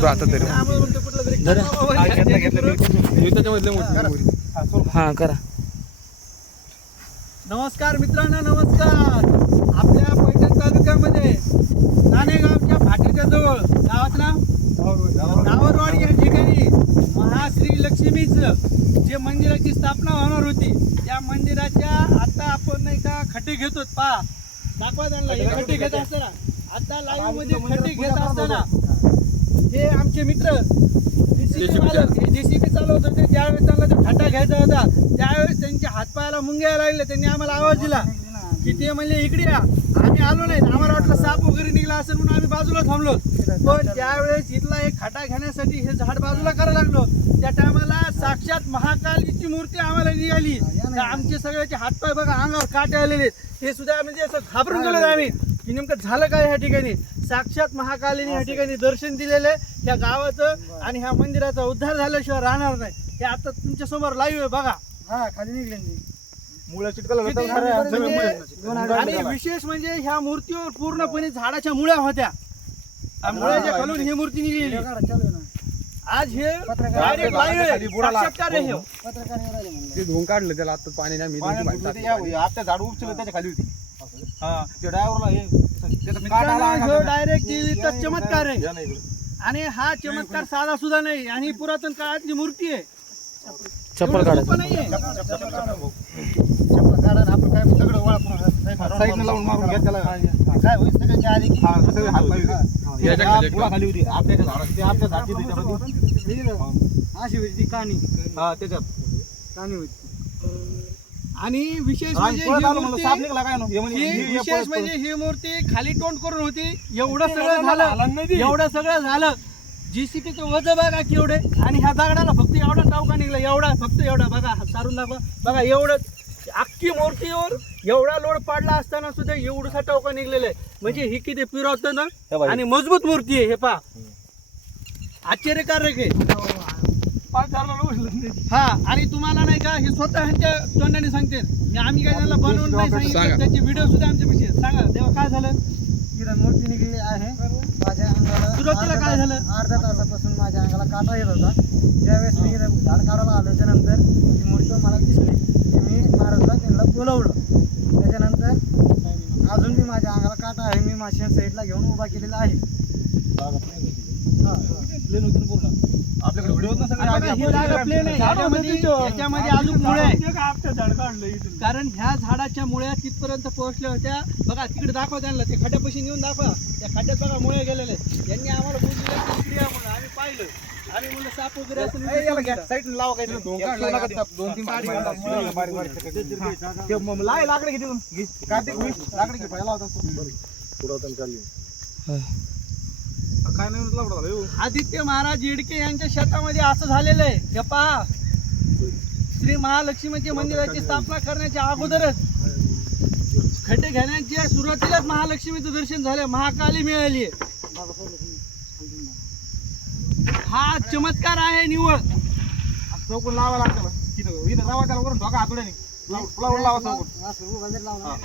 करतो आता तरी हा करा. नमस्कार मित्रांनो, नमस्कार. आपल्या पैठण तालुक्यामध्ये नाणेगावच्या फाट्याच्या जवळ गावाचं नाव गावरवाडी या ठिकाणी महाश्री लक्ष्मीचं जे मंदिराची स्थापना होणार होती त्या मंदिराच्या आता आपण नाही का खड्डे घेतो. पहा दाखवा त्यांना हे खड्डे घेत असताना, आता लाईव्ह मध्ये खड्डे घेत असताना हे आमचे मित्र जेसीबी चालवत होते. ज्यावेळेस त्यांना तो खड्डा घ्यायचा होता त्यावेळेस त्यांच्या हातपायाला मुंग्या राहिले. त्यांनी आम्हाला आवाज दिला की ते म्हणले इकडे या. आम्ही आलो नाही, आम्हाला वाटलं साप वगैरे निघला असेल म्हणून आम्ही बाजूला थांबलो. पण त्यावेळेस इथला एक खड्डा घेण्यासाठी हे झाड बाजूला करायला लागलो. त्या टायमाला साक्षात महाकालीची मूर्ती आम्हाला निघाली. तर आमचे सगळ्याचे हातपाय बघा अंगावर काटे आलेले. हे सुद्धा म्हणजे असं घाबरून गेलो आम्ही की नेमकं झालं काय ह्या ठिकाणी. साक्षात महाकालीने ह्या ठिकाणी दर्शन दिलेले ह्या गावाचं आणि ह्या मंदिराचा उद्धार झाल्याशिवाय राहणार नाही. हे आता तुमच्या समोर लाईव्ह आहे बघा. हा खाली निघले आणि विशेष म्हणजे ह्या मूर्तीवर पूर्णपणे झाडाच्या मुळ्या होत्या. मुळ्याच्या खालून ही मूर्ती निघलेली. आज हे डायरेक्ट लाईव्ह आहे, साक्षात्कार आहे. ते धुवून काढलं त्याला आता पाणी नाही. आता झाड उपचलं त्याच्या खाली होती. हा ते डायरेक्ट देवीचा चमत्कार आहे. आणि हा चमत्कार साधा सुद्धा नाही आणि पुरातन काळातली मूर्ती आहे. चप्पल काढा. आपण काय सगळं साईडने लावून मारून घ्या त्याला. काय होईल सगळ्याच्या आधी खाली होती आपल्या झाडाची आपल्या झाडची अशी होती कानी. हा त्याच्यात कानी होती. आणि विशेष म्हणजे ही मूर्ती खाली तोंड करून होती. एवढं सगळं झालं. जेसीबीचं वजन बघा केवढे आणि ह्या दगडाला फक्त एवढा टावका निघला. एवढा फक्त एवढा बघा सारून दाखवा बघा. एवढं अख्खी मूर्तीवर एवढा लोड पाडला असताना सुद्धा एवढसा टावका निघलेला आहे. म्हणजे ही किती पुरातन आणि मजबूत मूर्ती आहे. हे पहा आश्चर्यकारक आहे. हा आणि तुम्हाला नाही का हे स्वतः ह्यांच्या तोंडाने सांगते. आम्ही काय त्यांना बनवून नाही सांगितलं. त्याचे व्हिडिओ सुद्धा आमच्यापाशी सांगा. तेव्हा काय झालं मूर्ती निघाली आहे. माझ्या अंगाला सुरुवातीला काय झालं, अर्ध्या तासापासून माझ्या अंगाला काटा येत होता. ज्यावेळेस मी झाड काढायला आलो त्यानंतर ती मूर्ती मला दिसली की मी महाराजला त्यांना बोलवलं. त्याच्यानंतर अजून मी माझ्या अंगाला काटा आहे. मी माझ्या साईडला घेऊन उभा केलेला आहे. आपल्याकडे व्हिडिओ त्याच्यामध्ये अजून मुळे कारण ह्या झाडाच्या मुळ्या तिथपर्यंत पोहोचल्या होत्या. बघा तिकडे दाखवा त्यांना, ते खड्ड्यापाशी नेऊन दाखवा. त्या खड्ड्यात बघा मुळे गेलेले. यांनी आम्हाला बोलले म्हणून आम्ही पाहिलं. आम्ही म्हणलं साप वगैरे असेल लाकडे घेते कार्तिक लाकडे घे पहिला काय नाही. आदित्य महाराज येडके यांच्या शेतामध्ये असं झालेलं आहे. हे पहा श्री महालक्ष्मीच्या मंदिराची स्थापना करण्याच्या अगोदरच खड्डे घेण्याच्या सुरुवातीलाच महालक्ष्मीचं दर्शन झालं. महाकाली मिळाली. हा चमत्कार आहे निवळ. चौकून लावा लागतं इथं लावा त्याला वरून धोका हातोड्याने लावा चौकून.